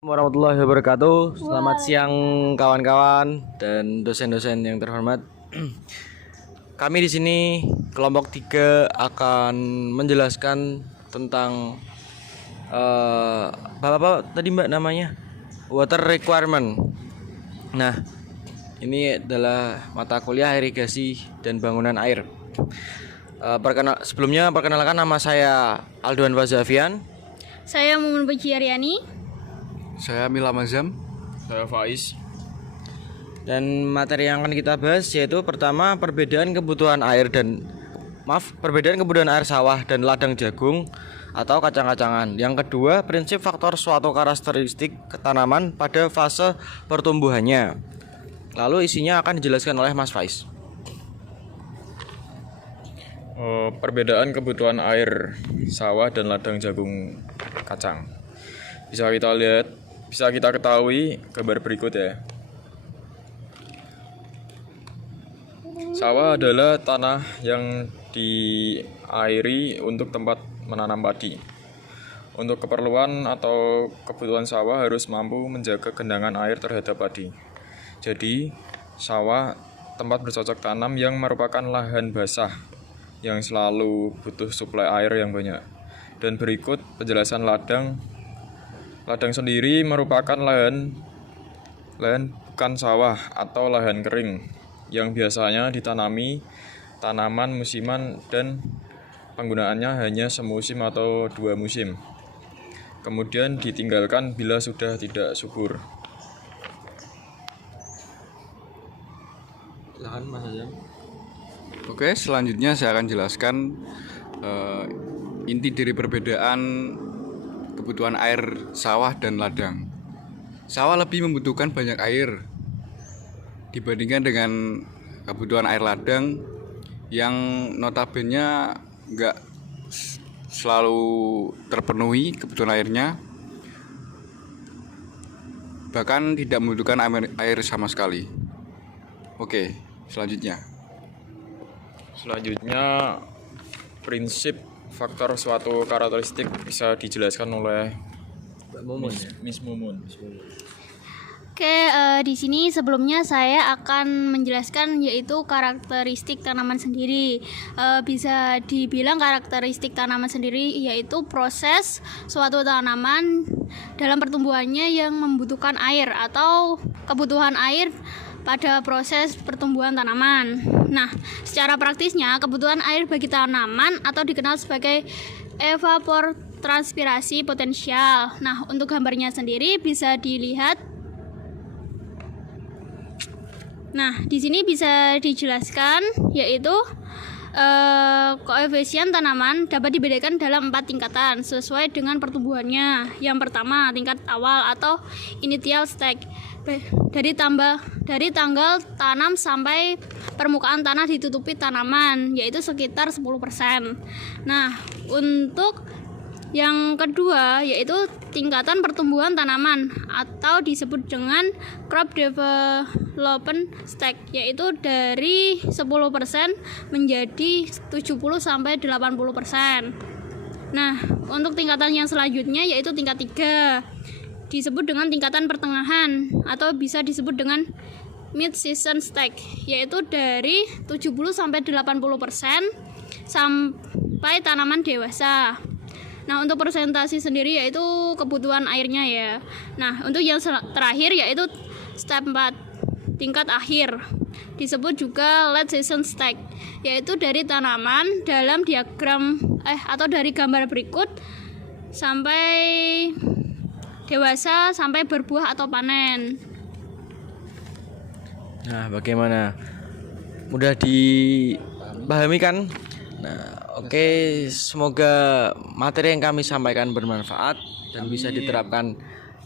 Warahmatullahi wabarakatuh. Selamat siang kawan-kawan dan dosen-dosen yang terhormat. Kami di sini kelompok 3 akan menjelaskan tentang apa tadi Mbak namanya? Water requirement. Nah, ini adalah mata kuliah irigasi dan bangunan air. Sebelumnya perkenalkan, nama saya Aldoan Fazafian. Saya Mumun Pujiaryani. Saya Mila Mazam. Saya Faiz. Dan materi yang akan kita bahas yaitu pertama perbedaan kebutuhan air sawah dan ladang jagung atau kacang-kacangan. Yang kedua, prinsip faktor suatu karakteristik tanaman pada fase pertumbuhannya. Lalu isinya akan dijelaskan oleh Mas Faiz. Perbedaan kebutuhan air sawah dan ladang jagung kacang. Bisa kita ketahui gambar berikut ya. Sawah adalah tanah yang diairi untuk tempat menanam padi. Untuk keperluan atau kebutuhan sawah harus mampu menjaga genangan air terhadap padi. Jadi, sawah tempat bercocok tanam yang merupakan lahan basah yang selalu butuh suplai air yang banyak. Dan berikut penjelasan ladang. Ladang sendiri merupakan lahan bukan sawah atau lahan kering yang biasanya ditanami tanaman musiman dan penggunaannya hanya semusim atau 2 musim. Kemudian ditinggalkan bila sudah tidak subur. Silakan Mas Azam. Oke, selanjutnya saya akan jelaskan inti dari perbedaan kebutuhan air sawah dan ladang. Sawah lebih membutuhkan banyak air dibandingkan dengan kebutuhan air ladang yang notabene nggak selalu terpenuhi kebutuhan airnya, bahkan tidak membutuhkan air sama sekali. Oke, selanjutnya prinsip faktor suatu karakteristik bisa dijelaskan oleh Mbak Mumun ya. Miss Mumun. Oke, di sini sebelumnya saya akan menjelaskan yaitu karakteristik tanaman sendiri. Bisa dibilang karakteristik tanaman sendiri yaitu proses suatu tanaman dalam pertumbuhannya yang membutuhkan air atau kebutuhan air pada proses pertumbuhan tanaman. Nah, secara praktisnya kebutuhan air bagi tanaman atau dikenal sebagai evapotranspirasi potensial. Nah, untuk gambarnya sendiri bisa dilihat. Nah, di sini bisa dijelaskan yaitu koefisien tanaman dapat dibedakan dalam 4 tingkatan sesuai dengan pertumbuhannya. Yang pertama, tingkat awal atau initial stage. Dari tanggal tanam sampai permukaan tanah ditutupi tanaman, yaitu sekitar 10%. Nah, untuk yang kedua yaitu tingkatan pertumbuhan tanaman atau disebut dengan crop development stage, yaitu dari 10% menjadi 70 sampai 80%. Nah, untuk tingkatan yang selanjutnya yaitu tingkat 3 disebut dengan tingkatan pertengahan atau bisa disebut dengan mid season stage, yaitu dari 70 sampai 80% sampai tanaman dewasa. Nah, untuk presentasi sendiri yaitu kebutuhan airnya ya. Nah, untuk yang terakhir yaitu step 4, tingkat akhir. Disebut juga late season stage, yaitu dari tanaman dalam diagram atau dari gambar berikut sampai dewasa sampai berbuah atau panen. Nah, bagaimana? Mudah dipahami kan? Nah, oke, semoga materi yang kami sampaikan bermanfaat dan bisa diterapkan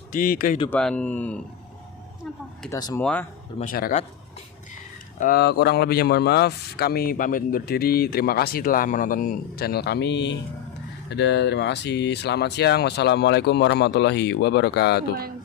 di kehidupan kita semua bermasyarakat. Kurang lebihnya mohon maaf, kami pamit undur diri. Terima kasih telah menonton channel kami. Terima kasih. Selamat siang. Wassalamualaikum warahmatullahi wabarakatuh.